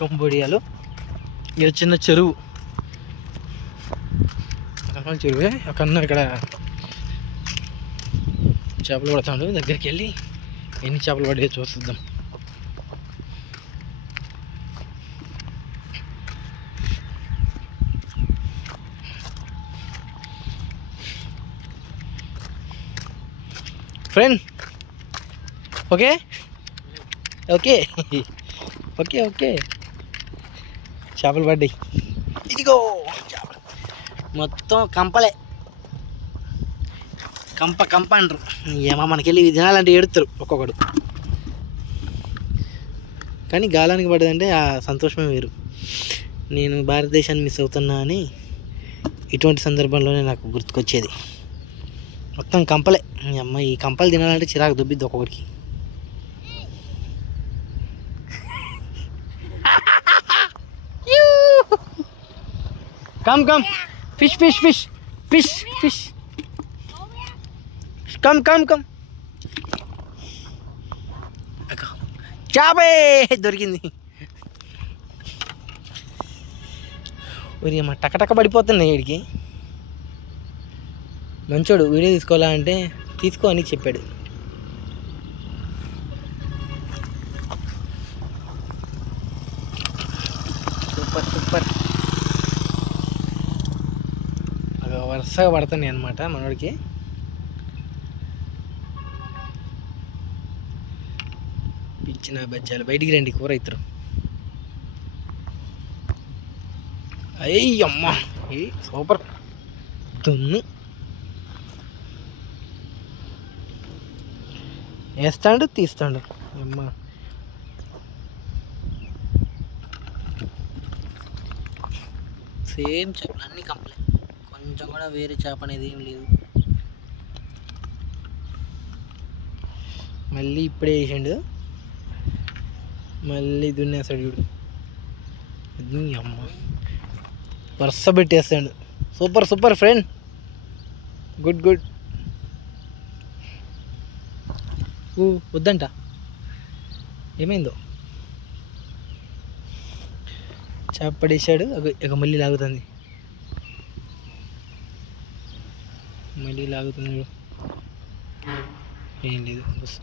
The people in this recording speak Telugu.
కంబోడియాలో. ఇది చిన్న చెరువు, చెరువే. అక్కడ ఇక్కడ చేపలు పడతాడు. దగ్గరికి వెళ్ళి ఎన్ని చేపలు పడే చూస్తుందాం. Friend okay okay okay okay చేపలు పడ్డాయి. ఇదిగో చేపలు మొత్తం కంపలే. కంప అంటారు. ఏమో మనకెళ్ళి తినాలంటే ఏడుతారు ఒక్కొక్కడు. కానీ గాలానికి పడ్డదంటే ఆ సంతోషమే వేరు. నేను భారతదేశాన్ని మిస్ అవుతున్నా అని ఇటువంటి సందర్భంలోనే నాకు గుర్తుకొచ్చేది. మొత్తం కంపలే. అమ్మ ఈ కంపలు తినాలంటే చిరాకు దుబ్బిద్ది ఒక్కొక్కడికి. Come come fish fish fish fish fish come come come. చాపే దొరికింది. అమ్మ టకటక పడిపోతున్నాయి వీడికి. మంచోడు, వీడియో తీసుకోవాలా అంటే తీసుకో అని చెప్పాడు. Super super. వరుసగా పడుతున్నాయి అన్నమాట మనోడికి. పిచ్చిన బజ్జాలు. బయటికి రండి, కూర ఇద్దరు. అయ్యమ్మా ఏ సూపర్. దున్ను వేస్తాడు తీస్తాడు. అమ్మ సేమ్ చేపలు అన్నీ కంపలే. కొంచెం కూడా వేరే చేప అనేది ఏం లేదు. మళ్ళీ ఇప్పుడే వేసాడు, మళ్ళీ దున్నేస్తాడు చూడు. అమ్మ వరుస పెట్టేస్తాడు. Super super friend, good good. వద్దంట, ఏమైందో. చేప పడేసాడు. ఇక మళ్ళీ లాగుతుంది, మళ్ళీ లాగుతుంది. ఏం లేదు బస్.